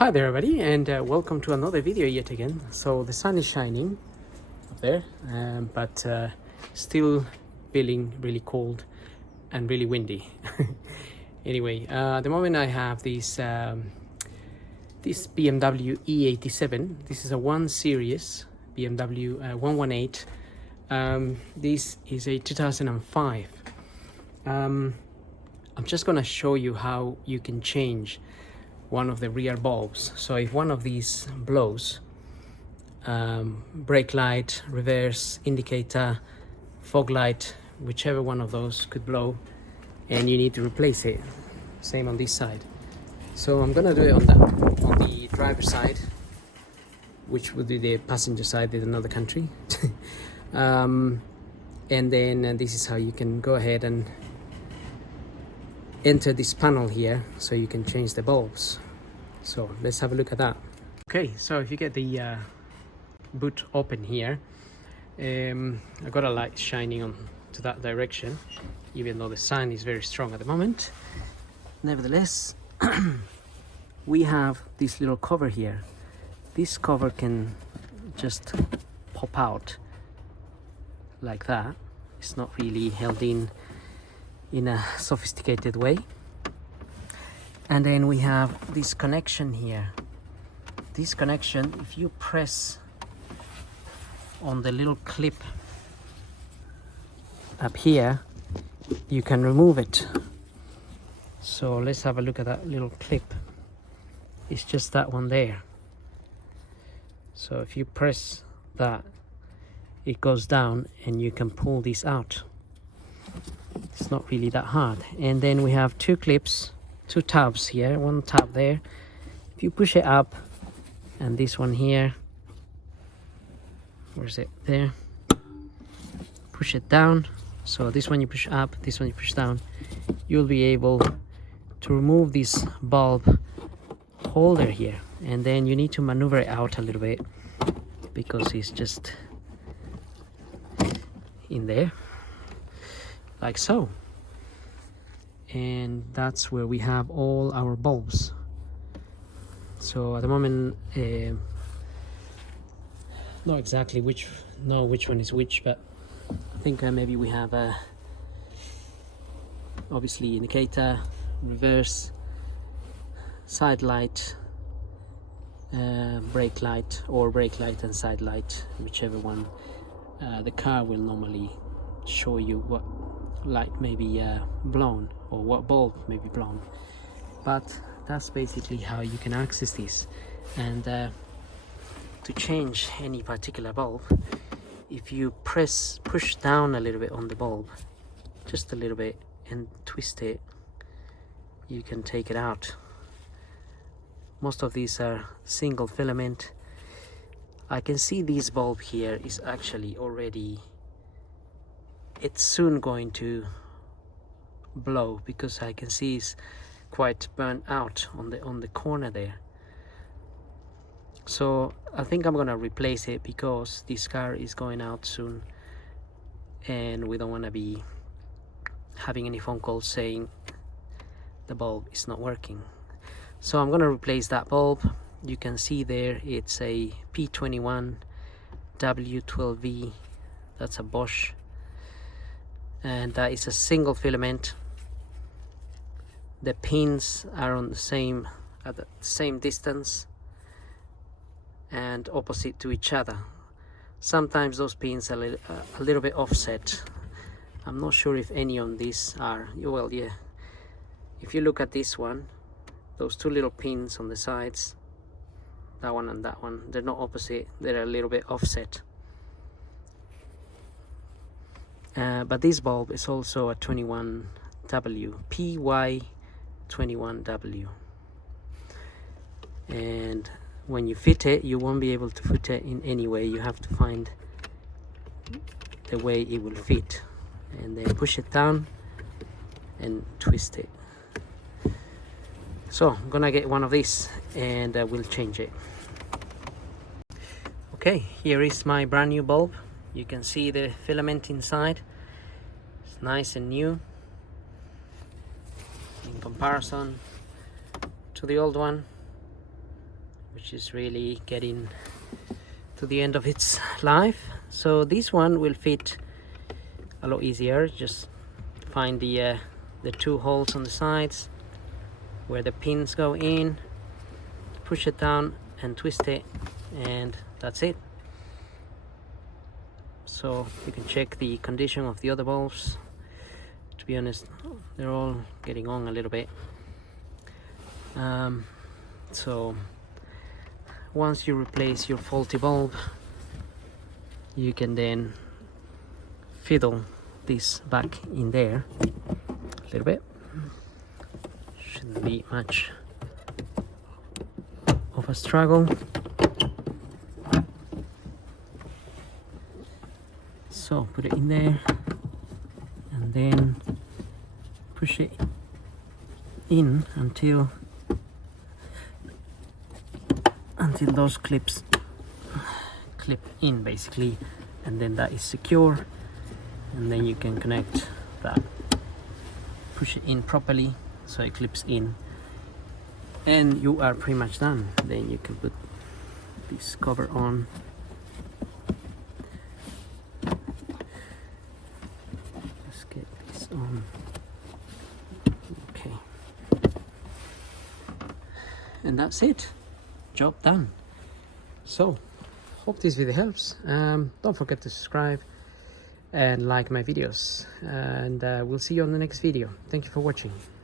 Hi there everybody, and welcome to another video yet again. So the sun is shining up there, but still feeling really cold and really windy. Anyway, at the moment I have this BMW e87. This is a 1 Series BMW 118. This is a 2005. I'm just gonna show you how you can change one of the rear bulbs. So if one of these blows, brake light, reverse, indicator, fog light, whichever one of those could blow, and you need to replace it. Same on this side. So I'm gonna do it on the driver's side, which would be the passenger side in another country. And then this is how you can go ahead and enter this panel here so you can change the bulbs. So let's have a look at that. Okay, so if you get the boot open here, I got a light shining on to that direction, even though the sun is very strong at the moment. Nevertheless, we have this little cover here. This cover can just pop out like that. It's not really held in a sophisticated way. And then we have this connection here. This connection, if you press on the little clip up here, you can remove it. So let's have a look at that little clip. It's just that one there. So if you press that, it goes down and you can pull this out. It's not really that hard. And then we have two clips, two tabs here, one tab there. If you push it up, and this one here, where's it? There. Push it down. So this one you push up, this one you push down. You'll be able to remove this bulb holder here, and then you need to maneuver it out a little bit because it's just in there, like so. And that's where we have all our bulbs. So at the moment, not exactly which one is which, but I think maybe we have obviously indicator, reverse, side light, brake light, or brake light and side light, whichever one. The car will normally show you what light may be blown or what bulb may be blown, but that's basically how you can access this. And to change any particular bulb, if you push down a little bit on the bulb, just a little bit, and twist it, you can take it out. Most of these are single filament. I can see this bulb here is actually already, it's soon going to blow because I can see it's quite burnt out on the corner there. So I think I'm gonna replace it because this car is going out soon and we don't want to be having any phone calls saying the bulb is not working. So I'm gonna replace that bulb. You can see there it's a P21 W12V. That's a Bosch, and that is a single filament. The pins are on at the same distance and opposite to each other. Sometimes those pins are a little bit offset. I'm not sure if any on these are. Well, yeah, if you look at this one, those two little pins on the sides, that one and that one, they're not opposite, they're a little bit offset. But this bulb is also a 21W, PY21W. And when you fit it, you won't be able to fit it in any way. You have to find the way it will fit. And then push it down and twist it. So I'm gonna get one of these and we'll change it. Okay, here is my brand new bulb. You can see the filament inside. It's nice and new in comparison to the old one. which is really getting to the end of its life. So this one will fit a lot easier. Just find the 2 holes on the sides where the pins go in, push it down and twist it, and that's it. So you can check the condition of the other bulbs. To be honest, they're all getting on a little bit. So once you replace your faulty bulb, you can then fiddle this back in there a little bit. Shouldn't be much of a struggle. So put it in there and then push it in until those clips clip in basically, and then that is secure, and then you can connect that, push it in properly so it clips in, and you are pretty much done. Then you can put this cover on. Let's get this on. Okay, and that's it. Job done. So hope this video helps. Don't forget to subscribe and like my videos, and we'll see you on the next video. Thank you for watching.